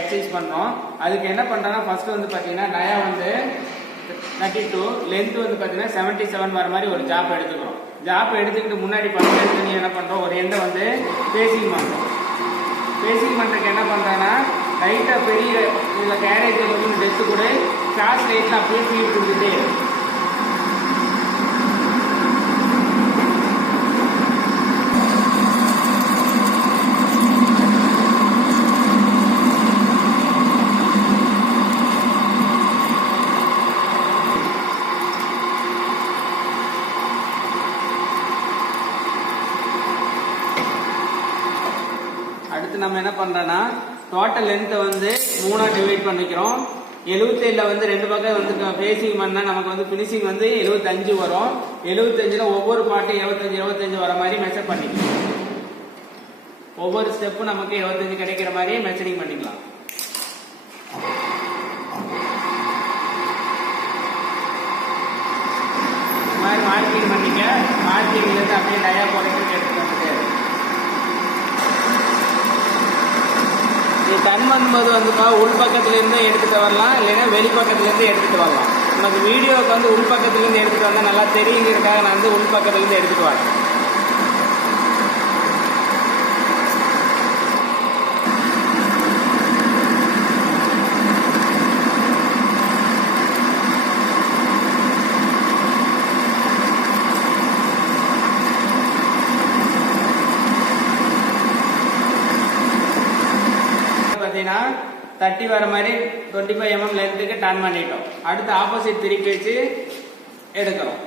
Exercise பண்றோம். அதுக்கு என்ன பண்றோம்னா ஃபர்ஸ்ட் வந்து பாத்தீங்கன்னா டயா வந்து 32 லென்த் வந்து பாத்தீங்கன்னா 77 வர மாதிரி ஒரு ஜாப் எடுத்துக்கிறோம். ஜாப் எடுத்துக்கிட்டு முன்னாடி பக்கத்துல என்ன பண்றோம், ஒரு எண்டை வந்து பேசிங் பண்றோம். பேசிங் பண்றதுக்கு என்ன பண்றோம்னா லைட்டா பெரிய இதுல கேரேஜ் வந்து டெத்து கூட கிராஸ் லைட்ல அப்படியே ஃபீல் கொடுத்துட்டே நம்ம என்ன பண்றோம்னா டோட்டல் லென்த்தை வந்து 3ஆ டிவைட் பண்ணிக்கிறோம். 77ல வந்து ரெண்டு பக்கம் வந்து பேசிங் பண்ணா நமக்கு வந்து பினிஷிங் வந்து 75 வரும். 75ல ஒவ்வொரு பாட்டு 75 வர மாதிரி மெஷர் பண்ணிக்கலாம். ஒவ்வொரு ஸ்டெப்பும் நமக்கு 75 கிடைக்கிற மாதிரி மெஷரிங் பண்ணிக்கலாம். இந்த மாதிரி மார்க்கிங் பண்ணிக்க. மார்க்கிங்ல இருந்து அப்படியே டயா போறதுக்கு எடுத்துட்டு கண் பண்ணும்போது வந்துப்பா உள் பக்கத்துல இருந்து எடுத்துட்டு வரலாம், இல்லைன்னா வெளி பக்கத்துல இருந்து எடுத்துட்டு வரலாம். நமக்கு வீடியோவுக்கு வந்து உள் பக்கத்துல இருந்து எடுத்துட்டு வந்தா நல்லா தெரியுங்கிறதுக்காக நான் வந்து உள் பக்கத்துல இருந்து எடுத்துட்டு வரேன். பார்த்தீங்கன்னா 30 வர மாதிரி 25 mm லென்த்துக்கு டர்ன் பண்ணிட்டோம். அடுத்து ஆப்போசிட் திருப்பி வச்சு எடுக்கிறோம்.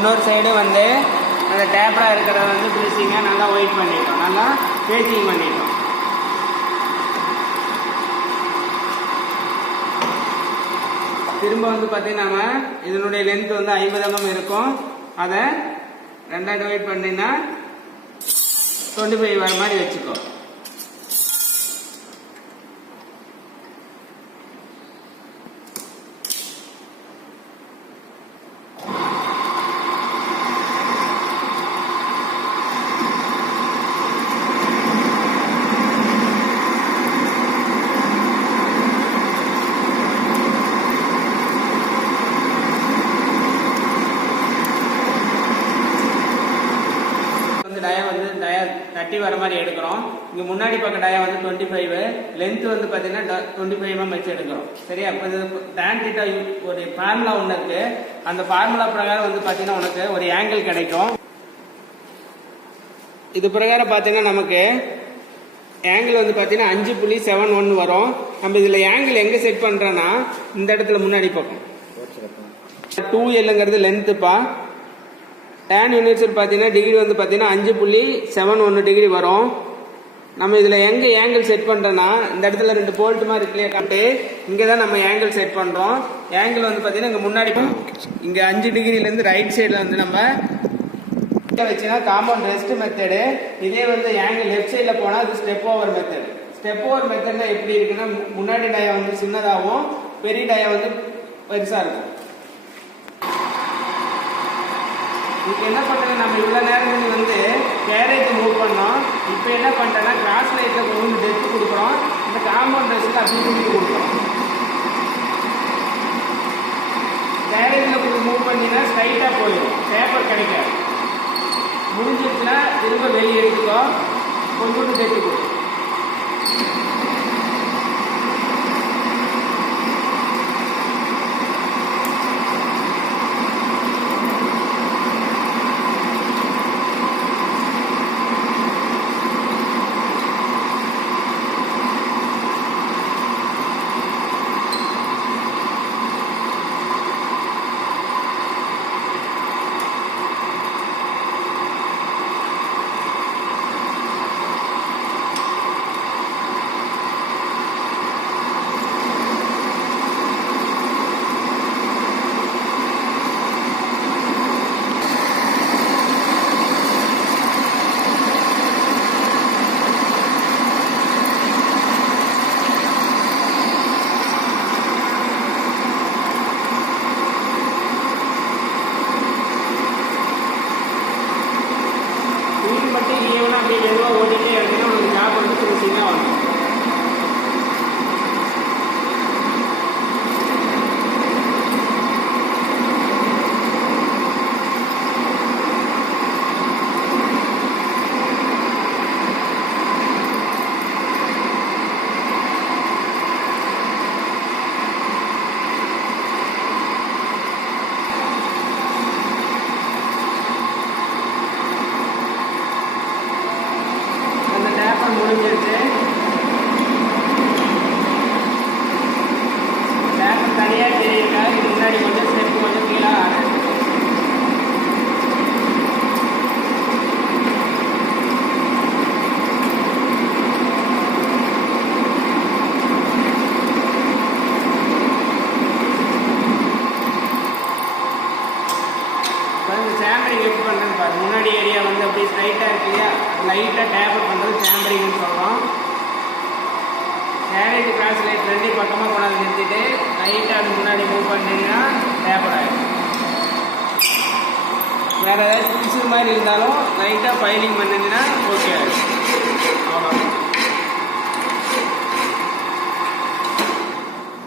இன்னொரு சைடு வந்து அந்த டேப்ரா இருக்கிறத வந்து ஃபினிஷிங்காக நல்லா ஒயிட் பண்ணிட்டோம், நல்லா பேசிங் பண்ணிட்டோம். திரும்ப வந்து பார்த்தீங்கன்னா இதனுடைய லென்த் வந்து 50 mm இருக்கும். அதை 2ஆ டிவைட் பண்ணினா 25 வர மாதிரி வச்சுக்கோ. டயா வந்து 30 வர மாதிரி எடுக்கிறோம். இங்க முன்னாடி பக்கம் டயா வந்து 25, லென்த் வந்து பாத்தீங்கன்னா 25 mm வச்சு எடுக்கிறோம். சரியா? இப்போ tan θ ஒரு ஃபார்முலா ஒன்று இருக்கு. அந்த ஃபார்முலா பிரகாரம் வந்து பாத்தீங்கன்னா உனக்கு ஒரு ஆங்கிள் கிடைக்கும். இது பிரகாரம் பாத்தீங்கன்னா நமக்கு ஆங்கிள் வந்து பாத்தீங்கன்னா 5.71 வரும். நம்ம இதுல ஆங்கிள் எங்க செட் பண்றோம்னா இந்த இடத்துல முன்னாடி பக்கம் 2Lங்கிறது லென்த்துப்பா. tan யூனிவர்சல் பார்த்தீங்கன்னா டிகிரி வந்து பார்த்தீங்கன்னா 5.71 டிகிரி வரும். நம்ம இதில் எங்கே ஆங்கிள் செட் பண்ணுறோன்னா இந்த இடத்துல 2 போல்ட் மாதிரி இருக்குல்லையே காட்டு, இங்கே தான் நம்ம ஆங்கிள் செட் பண்ணுறோம். ஆங்கிள் வந்து பார்த்தீங்கன்னா இங்கே முன்னாடி இங்கே 5 டிகிரிலேருந்து ரைட் சைடில் வந்து நம்ம வச்சுன்னா காம்பவுண்ட் ரெஸ்ட் மெத்தடு. இதே வந்து ஆங்கிள் லெஃப்ட் சைடில் போனால் அது step over method. Step over மெத்தட்னா எப்படி இருக்குன்னா முன்னாடி டயா வந்து சின்னதாகவும் பெரிய டயா வந்து பெருசாக இருக்கும். இப்போ என்ன பண்ணுறது, நம்ம இவ்வளோ நேரம் வந்து கேரேஜ் மூவ் பண்ணோம். இப்போ என்ன பண்ணுறேன்னா கிராஸ் லைட்டில் கொஞ்சம் டெப்த் கொடுக்குறோம். இந்த காம்பவுண்ட் ரெஸ்ட்டில் அப்படி தூக்கி கொடுக்குறோம். கேரேஜில் கொஞ்சம் மூவ் பண்ணினா ஸ்ட்ரைட்டாக போயிடும், பேப்பர் கிடைக்காது. முடிஞ்சிருச்சுன்னா திரும்ப வெளியே எடுத்துக்கோ, கொஞ்சோண்டு டெப்த் கொடுக்கும். அப்படி மெதுவாக ஓட்டிகிட்டே இருந்தீங்கன்னா உங்களுக்கு ஜாப் வந்து ஃபினிஷிங்காக வரும். முடிஞ்சிருச்சு. டேப்பர் தனியாக தெரியல, இது முன்னாடி கொஞ்சம் ஸ்டெப் கொஞ்சம் கீழே ஆகுது. சேம்பரிங் எப்படி பண்ணுறது பாரு. முன்னாடி ஏரியா வந்து அப்படியே ஸ்ட்ரைட்டாக இருக்கு இல்லையா, லைட்டாக டேப்பர் பண்ணுறது சேம்பரிங்னு சொல்கிறோம். கேரேஜ் கிராஸ் லைட் ரெண்டு பக்கமாக கொண்டாந்து நிறுத்திட்டு லைட்டாக அது முன்னாடி மூவ் பண்ணிட்டீங்கன்னா டேப்பர் ஆகிடும். வேறு ஏதாச்சும் பிடிச்சது மாதிரி இருந்தாலும் லைட்டாக ஃபைலிங் பண்ணிங்கன்னா ஓகே ஆகிடும். அவ்வளோ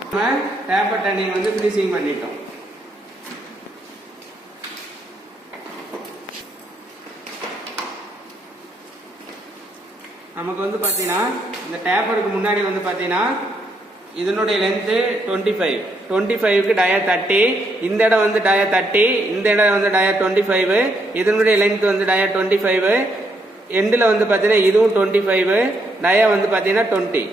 நம்ம டேப்பர் டர்னிங் வந்து ஃபினிஷிங் பண்ணிட்டோம். நமக்கு வந்து பார்த்தீங்கன்னா இந்த டேப்பருக்கு முன்னாடி வந்து பார்த்தீங்கன்னா இதனுடைய லென்த்து 25க்கு டயர் 30, இந்த இடம் வந்து டயர் 30, இந்த இடம் வந்து டயர் 25, இதனுடைய லென்த் வந்து டயர் 25, எண்டில் வந்து பார்த்தீங்கன்னா இதுவும் 25, டயர் வந்து பார்த்தீங்கன்னா 20.